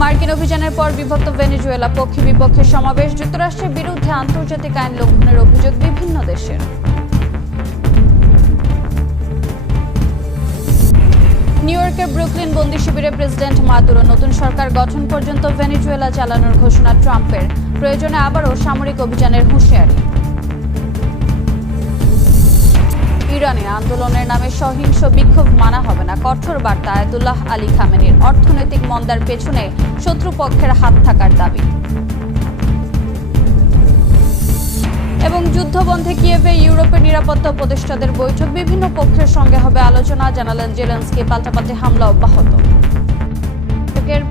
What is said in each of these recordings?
মার্কিন অভিযানের পর বিভক্ত ভেনেজুয়েলা পক্ষে বিপক্ষে সমাবেশ, যুক্তরাষ্ট্রের বিরুদ্ধে আন্তর্জাতিক আইন লঙ্ঘনের অভিযোগ বিভিন্ন দেশের। নিউ ইয়র্কের ব্রুকলিন বন্দি শিবিরে প্রেসিডেন্ট মাদুরো, নতুন সরকার গঠন পর্যন্ত ভেনেজুয়েলা চালানোর ঘোষণা ট্রাম্পের, প্রয়োজনে আবারও সামরিক অভিযানের হুঁশিয়ারি। ইরানে আন্দোলনের নামে সহিংস বিক্ষোভ মানা হবে না, কঠোর বার্তা আয়াতুল্লাহ আলী খামেনির। অর্থনৈতিক মন্দার পেছনে শত্রুপক্ষের হাত থাকার দাবি। এবং যুদ্ধবন্ধে কিয়েভে ইউরোপের নিরাপত্তা উপদেষ্টাদের বৈঠক, বিভিন্ন পক্ষের সঙ্গে হবে আলোচনা, জানালেন জেলেনস্কি। পাল্টাপাল্টি হামলা অব্যাহত।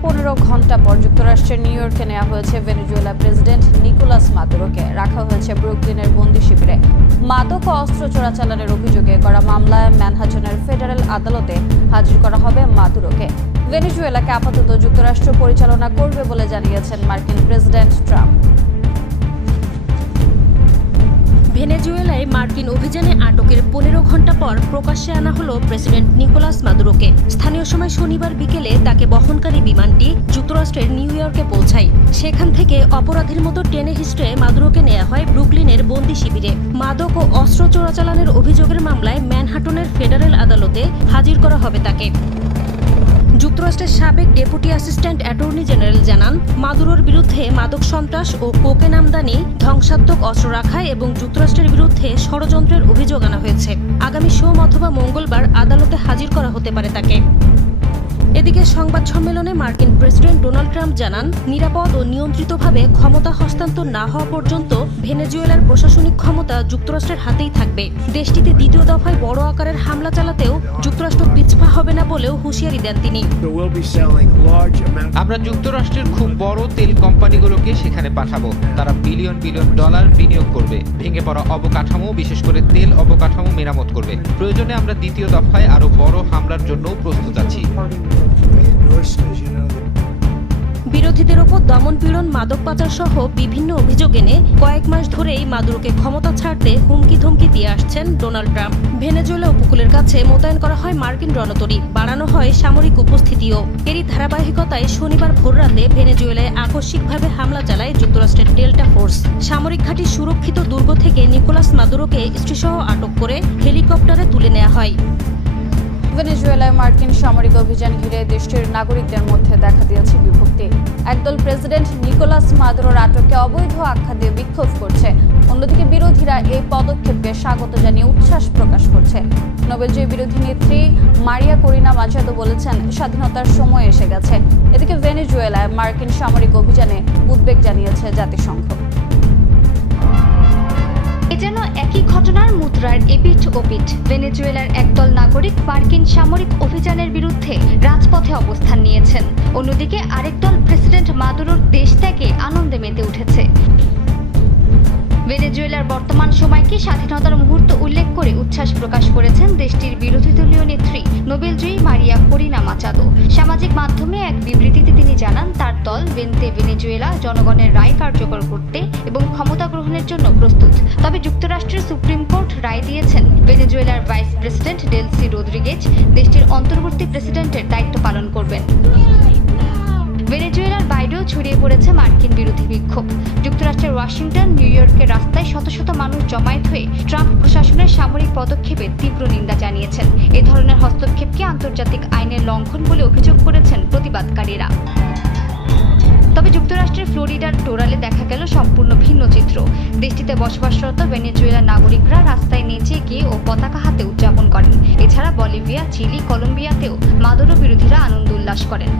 15 ঘন্টা পর যুক্তরাষ্ট্রের নিউ ইয়র্কে নেওয়া হয়েছে ভেনেজুয়েলা প্রেসিডেন্ট নিকোলাস মাদুরোকে। রাখা হয়েছে ব্রুকলিনের বন্দি শিবিরে। মাদক ও অস্ত্র চোরাচালানের অভিযোগে করা মামলায় ম্যানহাটনের ফেডারেল আদালতে হাজির করা হবে মাদুরোকে। ভেনেজুয়েলাকে আপাতত যুক্তরাষ্ট্র পরিচালনা করবে বলে জানিয়েছেন মার্কিন প্রেসিডেন্ট ট্রাম্প। ভেনেজুয়েলায় মার্কিন অভিযানে আটকের 15 ঘন্টা পর প্রকাশ্যে আনা হলো প্রেসিডেন্ট নিকোলাস মাদুরোকে। স্থানীয় সময় শনিবার বিকেলে তাকে বহনকারী বিমানটি যুক্তরাষ্ট্রের নিউ ইয়র্কে পৌঁছায়। সেখান থেকে অপরাধীর মতো টেনে হিস্ট্রে মাদুরোকে নেওয়া হয় ব্রুকলিনের বন্দি শিবিরে। মাদক ও অস্ত্র চোরাচালানের অভিযোগের মামলায় ম্যানহাটনের ফেডারেল আদালতে হাজির করা হবে তাকে। যুক্তরাষ্ট্রের সাবেক ডেপুটি অ্যাসিস্ট্যান্ট অ্যাটর্নি জেনারেল জানান, মাদুরোর বিরুদ্ধে মাদক সন্ত্রাস ও কোকেন আমদানি, ধ্বংসাত্মক অস্ত্র রাখা এবং যুক্তরাষ্ট্রের বিরুদ্ধে ষড়যন্ত্রের অভিযোগ আনা হয়েছে। আগামী সোম অথবা মঙ্গলবার আদালতে হাজির করা হতে পারে তাকে। এদিকে সংবাদ সম্মেলনে মার্কিন প্রেসিডেন্ট ডোনাল্ড ট্রাম্প জানান, নিরাপদ ও নিয়ন্ত্রিতভাবে ক্ষমতা হস্তান্তর না হওয়া পর্যন্ত ভেনেজুয়েলার প্রশাসনিক ক্ষমতা যুক্তরাষ্ট্রের হাতেই থাকবে। দেশটিতে দ্বিতীয় দফায় বড় আকারের হামলা চালাতেও যুক্তরাষ্ট্র পিছপা হবে না বলেও হুঁশিয়ারি দেন তিনি। আমরা যুক্তরাষ্ট্রের খুব বড় তেল কোম্পানিগুলোকে সেখানে পাঠাবো। তারা বিলিয়ন বিলিয়ন ডলার বিনিয়োগ করবে। ভেঙে পড়া অবকাঠামো, বিশেষ করে তেল অবকাঠামো মেরামত করবে। প্রয়োজনে আমরা দ্বিতীয় দফায় আরো বড় হামলার জন্য প্রস্তুত আছি। বিরোধীদের ওপর দমনপীড়ন, মাদক পাচার সহ বিভিন্ন অভিযোগ এনে কয়েক মাস ধরেই মাদুরোকে ক্ষমতা ছাড়তে হুমকি ধমকি দিয়ে আসছেন ডোনাল্ড ট্রাম্প। ভেনেজুয়েলা উপকূলের কাছে মোতায়েন করা হয় মার্কিন রণতরী, বাড়ানো হয় সামরিক উপস্থিতিও। এরই ধারাবাহিকতায় শনিবার ভোররাতে ভেনেজুয়েলায় আকস্মিকভাবে হামলা চালায় যুক্তরাষ্ট্রের ডেল্টা ফোর্স। সামরিক ঘাঁটির সুরক্ষিত দুর্গ থেকে নিকোলাস মাদুরোকে স্ত্রীসহ আটক করে হেলিকপ্টারে তুলে নেওয়া হয়। ভেনেজুয়েলায় মার্কিন সামরিক অভিযান ঘিরে দেশটির নাগরিকদের মধ্যে দেখা দিয়েছে বিভক্তি। একদল প্রেসিডেন্ট নিকোলাস মাদুরোর আটককে অবৈধ আখ্যা দিয়ে বিক্ষোভ করছে, অন্যদিকে বিরোধীরা এই পদক্ষেপকে স্বাগত জানিয়ে উচ্ছ্বাস প্রকাশ করছে। নোবেলজয়ী বিরোধী নেত্রী মারিয়া করিনা মাচাদো বলেছেন, স্বাধীনতার সময় এসে গেছে। এদিকে ভেনেজুয়েলায় মার্কিন সামরিক অভিযানে উদ্বেগ জানিয়েছে জাতিসংঘ। এ যেন একই ঘটনার মুদ্রার এপিঠ ওপিঠ। ভেনেজুয়েলার একদল নাগরিক মার্কিন সামরিক অভিযানের বিরুদ্ধে রাজপথে অবস্থান নিয়েছেন, অন্যদিকে আরেক দল প্রেসিডেন্ট মাদুরোর দেশ ত্যাগে আনন্দে মেতে উঠেছে। ভেনেজুয়েলার বর্তমান সময়কে স্বাধীনতার মুহূর্ত উল্লেখ করে উচ্ছ্বাস প্রকাশ করেছেন দেশটির বিরোধী দলীয় নেত্রী নোবেলজয়ী মারিয়া করিনা মাচাদো। সামাজিক মাধ্যমে এক বিবৃতিতে তিনি জানান, তার দল ভেনেজুয়েলা জনগণের রায় কার্যকর করতে এবং ক্ষমতা গ্রহণের জন্য প্রস্তুত। তবে যুক্তরাষ্ট্রের সুপ্রিম কোর্ট রায় দিয়েছেন ভেনেজুয়েলার ভাইস প্রেসিডেন্ট ডেলসি রদ্রিগেজ দেশটির অন্তর্বর্তী প্রেসিডেন্টের দায়িত্ব পালন করবেন। ভেনেজুয়েলার বাইরেও ছড়িয়ে পড়েছে মার্কিন বিরোধী বিক্ষোভ। যুক্তরাষ্ট্রের ওয়াশিংটন, নিউ ইয়র্কের রাস্তায় শত শত মানুষ জমায়েত হয়ে ট্রাম্প প্রশাসনের সামরিক পদক্ষেপে তীব্র নিন্দা জানিয়েছেন। এ ধরনের হস্তক্ষেপকে আন্তর্জাতিক আইনের লঙ্ঘন বলে অভিযোগ করেছেন প্রতিবাদকারীরা। তবে যুক্তরাষ্ট্রের ফ্লোরিডার টোরালে দেখা গেল সম্পূর্ণ ভিন্ন চিত্র। দেশটিতে বসবাসরত ভেনেজুয়েলার নাগরিকরা রাস্তায় নেচে গিয়ে ও পতাকা হাতে উদযাপন করেন। এছাড়া বলিভিয়া, চিলি, কলম্বিয়াতেও মাদুরো বিরোধীরা আনন্দ উল্লাস করেন।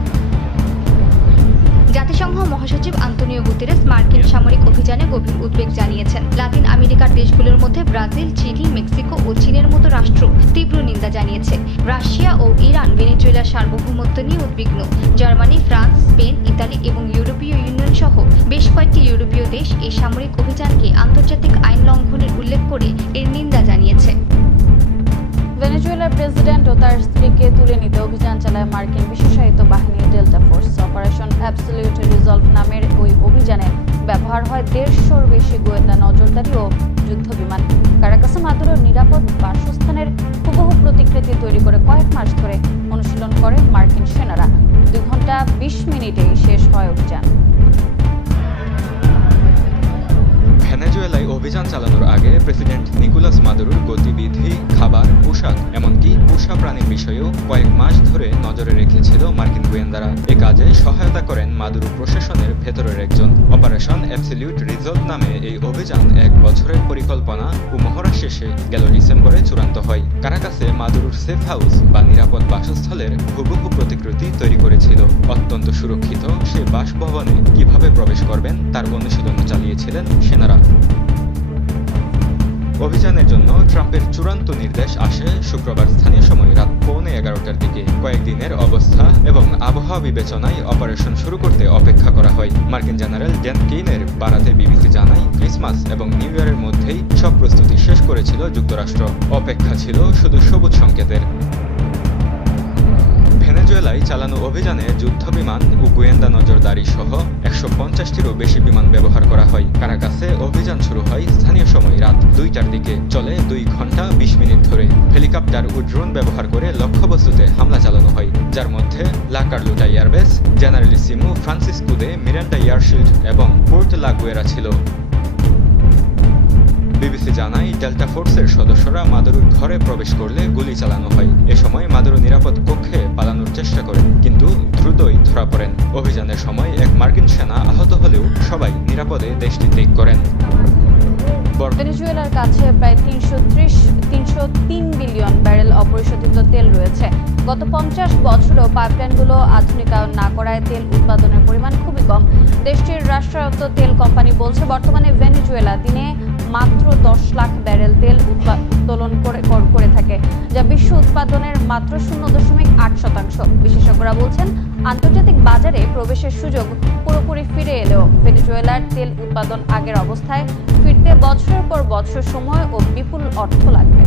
জাতিসংঘ মহাসচিব আন্তোনিও গুতেরেস মার্কিন সামরিক অভিযানে গভীর উদ্বেগ জানিয়েছেন। লাতিন আমেরিকার দেশগুলোর মধ্যে ব্রাজিল, চিলি, মেক্সিকো ও চীনের মতো রাষ্ট্র তীব্র নিন্দা জানিয়েছে। রাশিয়া ও ইরান ভেনেজুয়েলার সার্বভৌমত্ব নিয়ে উদ্বিগ্ন। জার্মানি, ফ্রান্স, স্পেন, ইতালি এবং ইউরোপীয় ইউনিয়ন সহ বেশ কয়েকটি ইউরোপীয় দেশ এই সামরিক অভিযানকে আন্তর্জাতিক আইন লঙ্ঘনের উল্লেখ করে এর নিন্দা জানিয়েছে। ভেনেজুয়েলার প্রেসিডেন্ট ও তার স্ত্রীকে তুলে নিতে অভিযান চালায় মার্কিন বিশেষায়িত বাহিনী delta force. Operation absolute resolve নামের ওই অভিযানে ব্যবহার হয় 150-র বেশি গোয়েন্দা নজরদারি ও যুদ্ধ বিমান। কারাকাসে মাদুরোর নিরাপদ বাসস্থানের হুবহু প্রতিকৃতি তৈরি করে কয়েক মাস ধরে অনুশীলন করে মার্কিন সেনারা। 2 ঘন্টা 20 মিনিটেই শেষ হয় অভিযান। ভেনেজুয়েলায় অভিযান চালানোর আগে প্রেসিডেন্ট নিকোলাস মাদুরোর গতিবিধি, খাবার, পোশাক এমনকি পোষা প্রাণীর বিষয়েও কয়েক মাস ধরে নজরে রেখেছিল মার্কিন গোয়েন্দারা। এ কাজে সহায়তা করেন মাদুরো প্রশাসনের ভেতরের একজন। অপারেশন অ্যাবসলিউট রিজলভ নামে এই অভিযান 1 বছরের পরিকল্পনা ও মহড়া শেষে গেল ডিসেম্বরে চূড়ান্ত হয়। কারাকাসে মাদুরোর সেফ হাউস বা নিরাপদ বাসস্থলের হুবহু প্রতিকৃতি তৈরি করেছিল। অত্যন্ত সুরক্ষিত সে বাসভবনে কিভাবে প্রবেশ করবেন তার অনুশীলন চালিয়েছিলেন সেনারা। অভিযানের জন্য ট্রাম্পের চূড়ান্ত নির্দেশ আসে শুক্রবার স্থানীয় সময় রাত 11:15টার দিকে। কয়েকদিনের অবস্থা এবং আবহাওয়া বিবেচনায় অপারেশন শুরু করতে অপেক্ষা করা হয়। মার্কিন জেনারেল ড্যান কেইনের বারাতে বিবিসি জানায়, ক্রিসমাস এবং নিউ ইয়ারের মধ্যেই সব প্রস্তুতি শেষ করেছিল যুক্তরাষ্ট্র। অপেক্ষা ছিল শুধু সবুজ সংকেতের। ভেনেজুয়েলায় চালানো অভিযানে যুদ্ধ বিমান ও গোয়েন্দা নজরদারি সহ 150টিরও বেশি বিমান ব্যবহার করা হয়। কারাকাসে অভিযান শুরু হয় স্থানীয় সময় রাত 2টার দিকে, চলে 2 ঘন্টা 20 মিনিট ধরে। হেলিকপ্টার ও ড্রোন ব্যবহার করে লক্ষ্যবস্তুতে হামলা চালানো হয়, যার মধ্যে লা কার্লোটা এয়ারবেস, জেনারেলিসিমো ফ্রান্সিসকো দে মিরান্ডা এয়ারশিল্ড এবং পোর্ট লা গুয়েরা ছিল। বিবিসি জানায়, ডেল্টা ফোর্সের সদস্যরা মাদুরোর ঘরে প্রবেশ করলে গুলি চালানো হয়। এ সময় মাদুরো নিরাপদ কক্ষে পালানোর চেষ্টা করেন, কিন্তু দ্রুতই ধরা পড়েন। অভিযানের সময় এক মার্কিন সেনা আহত হলেও সবাই নিরাপদে দেশটি ত্যাগ করেন। ভেনেজুয়েলার কাছে প্রায় 303 বিলিয়ন ব্যারেল অপরিশোধিত তেল রয়েছে। গত 50 বছরেও পাইপলাইনগুলো আধুনিকায়ন না করায় তেল উৎপাদনের পরিমাণ খুবই কম। দেশটির রাষ্ট্রায়ত্ত তেল কোম্পানি বলছে, বর্তমানে ভেনেজুয়েলা দিনে মাত্র 10 লাখ ব্যারেল তেল উত্তোলন করে থাকে, যা বিশ্ব উৎপাদনের মাত্র 0.8%। বিশেষজ্ঞরা বলছেন, আন্তর্জাতিক বাজারে প্রবেশের সুযোগ পুরোপুরি ফিরে এলেও ভেনেজুয়েলার তেল উৎপাদন আগের অবস্থায় ফিরতে বছরের পর বছর সময় ও বিপুল অর্থ লাগবে।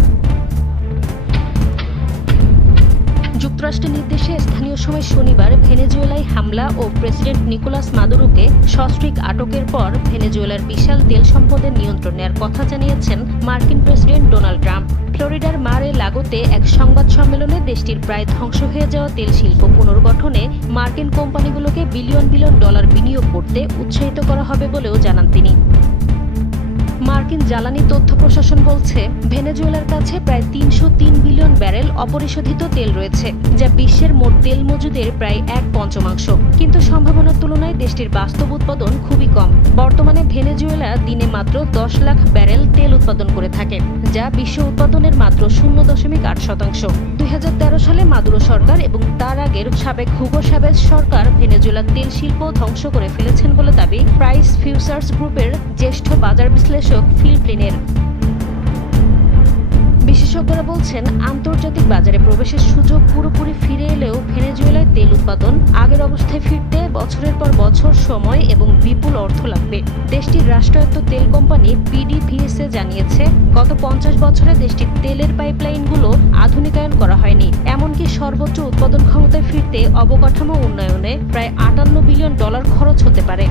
যুক্তরাষ্ট্রের নির্দেশে স্থানীয় সময় শনিবার ভেনেজুয়েলায় হামলা ও প্রেসিডেন্ট নিকোলাস মাদুরোকে সস্ত্রীক আটকের পর ভেনেজুয়েলার বিশাল তেল সম্পদের নিয়ন্ত্রণ নেওয়ার কথা জানিয়েছেন মার্কিন প্রেসিডেন্ট ডোনাল্ড ট্রাম্প। ফ্লোরিডার মারে লাগোতে এক সংবাদ সম্মেলনে দেশটির প্রায় ধ্বংস হয়ে যাওয়া তেল শিল্প পুনর্গঠনে মার্কিন কোম্পানিগুলোকে বিলিয়ন বিলিয়ন ডলার বিনিয়োগ করতে উৎসাহিত করা হবে বলেও জানান তিনি। মার্কিন জ্বালানি তথ্য প্রশাসন বলছে, ভেনেজুয়েলার কাছে প্রায় 303 বিলিয়ন ব্যারেল অপরিশোধিত তেল রয়েছে, যা বিশ্বের মোট তেল মজুদের প্রায় 1/5। কিন্তু সম্ভাবনার তুলনায় দেশটির বাস্তব উৎপাদন খুবই কম। বর্তমানে ভেনেজুয়েলা দিনে মাত্র 10 লাখ ব্যারেল তেল উৎপাদন করে থাকে, যা বিশ্ব উৎপাদনের মাত্র 0.8%। 2013 সালে মাদুরো সরকার এবং তার আগের সাবেক হুগো চাভেজ সরকার ভেনেজুয়েলার তেল শিল্প ধ্বংস করে ফেলেছেন বলে দাবি প্রাইস ফিউচার্স গ্রুপের জ্যেষ্ঠ বাজার বিশ্লেষক ফিল প্লিনের। বিশেষজ্ঞরা বলছেন, আন্তর্জাতিক বাজারে প্রবেশের সুযোগ পুরোপুরি ফিরে এলেও ভেনেজুয়েলায় তেল উৎপাদন আগের অবস্থায় ফিরতে বছরের পর বছর সময় এবং বিপুল অর্থ লাগবে। দেশটির রাষ্ট্রায়ত্ত তেল কোম্পানি PDVSA জানিয়েছে, গত 50 বছরে দেশটির তেলের পাইপলাইনগুলো আধুনিকায়ন করা হয়নি। এমনকি সর্বোচ্চ উৎপাদন ক্ষমতায় ফিরতে অবকাঠামো উন্নয়নে প্রায় 58 বিলিয়ন ডলার খরচ হতে পারে।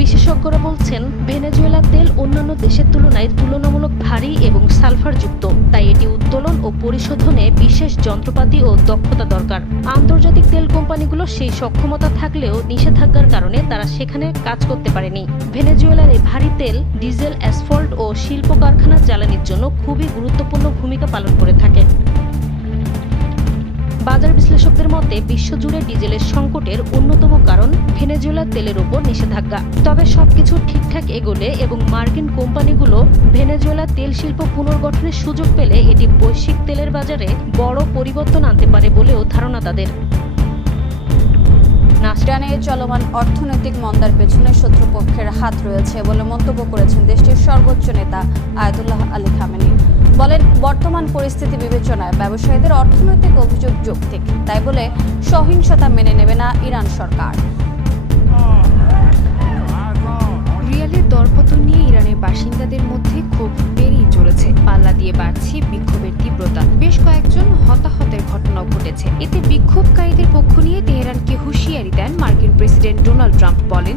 বিশেষজ্ঞরা বলছেন, ভেনেজুয়েলার তেল অন্যান্য দেশের তুলনায় তুলনামূলক ভারী এবং সালফারযুক্ত, তাই এটি উত্তোলন ও পরিশোধনে বিশেষ যন্ত্রপাতি ও দক্ষতা দরকার। আন্তর্জাতিক তেল কোম্পানিগুলো সেই সক্ষমতা থাকলেও নিষেধাজ্ঞার কারণে তারা সেখানে কাজ করতে পারেনি। ভেনেজুয়েলার এই ভারী তেল ডিজেল, অ্যাসফল্ট ও শিল্প কারখানার জ্বালানির জন্য খুবই গুরুত্বপূর্ণ ভূমিকা পালন করে থাকে। বাজার বিশ্লেষকদের মতে, বিশ্বজুড়ে ডিজেলের সংকটের অন্যতম কারণ ভেনেজুয়েলার তেলের উপর নিষেধাজ্ঞা। তবে সবকিছু ঠিকঠাক এগোলে এবং মার্কিন কোম্পানিগুলো ভেনেজুয়েলার তেল শিল্প পুনর্গঠনের সুযোগ পেলে এটি বৈশ্বিক তেলের বাজারে বড় পরিবর্তন আনতে পারে বলেও ধারণা তাদের। ইরানে চলমান অর্থনৈতিক মন্দার পেছনে শত্রুপক্ষের হাত রয়েছে বলে মন্তব্য করেছেন দেশটির সর্বোচ্চ নেতা আয়াতুল্লাহ আলী খামেনি। বলেন, বর্তমান পরিস্থিতি বিবেচনায় ব্যবসায়ীদের অর্থনৈতিক অভিযোগ যৌক্তিক, তাই বলে সহিংসতা মেনে নেবে না ইরান সরকার। রিয়ালের দরপতন নিয়ে ইরানের বাসিন্দাদের মধ্যে ক্ষোভ বেড়েই চলেছে। পাল্লা দিয়ে বাড়ছে বিক্ষোভের তীব্রতা। বেশ কয়েকজন হতাহতের ঘটনাও ঘটেছে। এতে বিক্ষোভকারীদের পক্ষ নিয়ে তেহরানকে হুঁশিয়ারি দেন মার্কিন প্রেসিডেন্ট ডোনাল্ড ট্রাম্প। বলেন,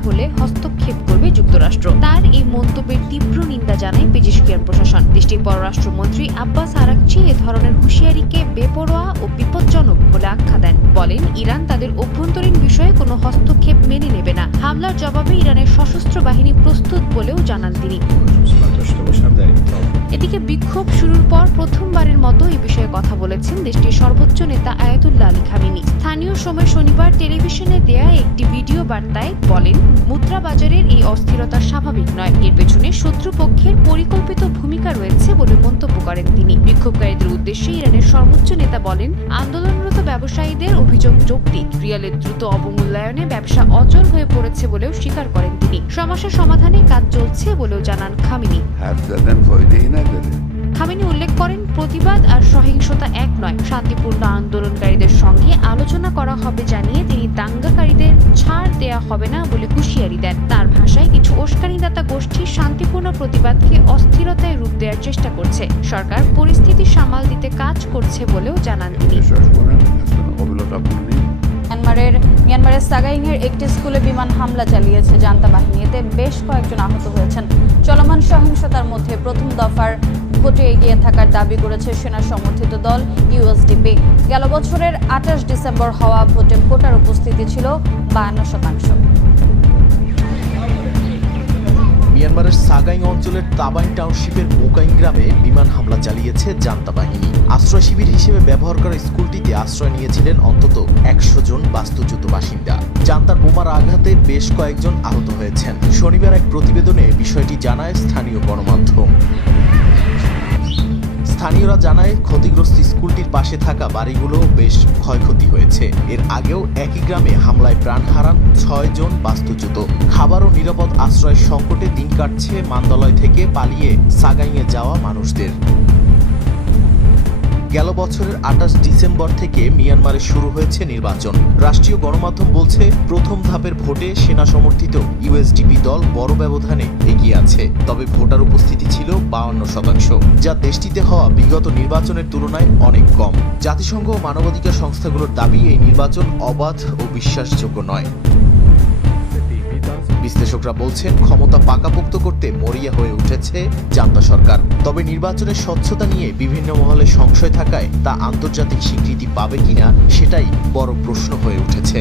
তাহলে হস্তক্ষেপ করবে যুক্তরাষ্ট্র। তার এই মন্তব্যের তীব্র নিন্দা জানায় পেজিশকিয়ান প্রশাসন। দেশটির পররাষ্ট্রমন্ত্রী আব্বাস আরাকচি এ ধরনের হুঁশিয়ারিকে বেপরোয়া ও বিপজ্জনক বলে আখ্যা দেন। বলেন, ইরান তাদের অভ্যন্তরীণ বিষয়ে কোনো হস্তক্ষেপ মেনে নেবে না। হামলার জবাবে ইরানের সশস্ত্র বাহিনী প্রস্তুত বলেও জানান তিনি। এদিকে বিক্ষোভ শুরুর পর প্রথমবারের মতো এই বিষয়ে কথা বলেছেন দেশটির সর্বোচ্চ নেতা আয়াতুল্লাহ আলী খামেনি। স্থানীয় সময় শনিবার টেলিভিশনে দেয়া একটি ভিডিও বার্তায় বলেন, মুদ্রা বাজারের এই অস্থিরতা স্বাভাবিক নয়, এর পেছনে শত্রুপক্ষের পরিকল্পিত ভূমিকা রয়েছে বলে মন্তব্য করেন তিনি। বিক্ষোভকারীদের উদ্দেশ্যে ইরানের সর্বোচ্চ নেতা বলেন, আন্দোলনরত ব্যবসায়ীদের অভিযোগ যৌক্তিক। রিয়ালের দ্রুত অবমূল্যায়নে ব্যবসা অচল হয়ে পড়েছে বলেও স্বীকার করেন তিনি। সমস্যা সমাধানে কাজ চলছে বলেও জানান খামেনি। খামেনি উল্লেখ করেন, প্রতিবাদ আর সহিংসতা এক নয়, শান্তিপূর্ণ আন্দোলনকারীদের সঙ্গে আলোচনা করা হবে জানিয়ে তিনি দাঙ্গাকারীদের ছাড় দেয়া হবে না বলে হুঁশিয়ারি দেন। তার ভাষায়, কিছু উস্কানিদাতা গোষ্ঠী শান্তিপূর্ণ প্রতিবাদকে অস্থিরতায় রূপ দেওয়ার চেষ্টা করছে। সরকার পরিস্থিতি সামাল দিতে কাজ করছে বলেও জানান তিনি। মিয়ানমারের সাগাইংয়ের একটি স্কুলে বিমান হামলা চালিয়েছে জান্তা বাহিনী। এতে বেশ কয়েকজন আহত হয়েছেন। চলমান সহিংসতার মধ্যে প্রথম দফার ভোটে এগিয়ে থাকার দাবি করেছে সেনা সমর্থিত দল ইউএসডিপি। গেল বছরের 28 ডিসেম্বর হওয়া ভোটে ভোটার উপস্থিতি ছিল 52%। মিয়ানমারের সাগাইং অঞ্চলের তাবাইন টাউনশিপের মোকাইং গ্রামে বিমান হামলা চালিয়েছে জান্তা বাহিনী। আশ্রয় শিবির হিসেবে ব্যবহার করা স্কুলটিতে আশ্রয় নিয়েছিলেন অন্তত 100 জন বাস্তুচ্যুত বাসিন্দা। জান্তার বোমার আঘাতে বেশ কয়েকজন আহত হয়েছেন। শনিবার এক প্রতিবেদনে বিষয়টি জানায় স্থানীয় গণমাধ্যম। স্থানীয়রা জানায়, ক্ষতিগ্রস্ত স্কুলটির পাশে থাকা বাড়িগুলো বেশ ক্ষয়ক্ষতি হয়েছে। এর আগেও একই গ্রামে হামলায় প্রাণ হারান 6 জন বাস্তুচ্যুত। খাবার ও নিরাপদ আশ্রয়ের সংকটে দিন কাটছে মান্দালয় থেকে পালিয়ে সাগাইয়ে যাওয়া মানুষদের। গেল বছরের 28 ডিসেম্বর থেকে মিয়ানমারে শুরু হয়েছে নির্বাচন। রাষ্ট্রীয় গণমাধ্যম বলছে, প্রথম ধাপের ভোটে সেনা সমর্থিত ইউএসডিপি দল বড় ব্যবধানে এগিয়ে আছে। তবে ভোটার উপস্থিতি ছিল 52%, যা দেশটিতে হওয়া বিগত নির্বাচনের তুলনায় অনেক কম। জাতিসংঘ ও মানবাধিকার সংস্থাগুলোর দাবি, এই নির্বাচন অবাধ ও বিশ্বাসযোগ্য নয়। বিশ্লেষকরা বলছেন, ক্ষমতা পাকাপোক্ত করতে মরিয়া হয়ে উঠেছে জান্তা সরকার। তবে নির্বাচনের স্বচ্ছতা নিয়ে বিভিন্ন মহলে সংশয় থাকায় তা আন্তর্জাতিক স্বীকৃতি পাবে কিনা সেটাই বড় প্রশ্ন হয়ে উঠেছে।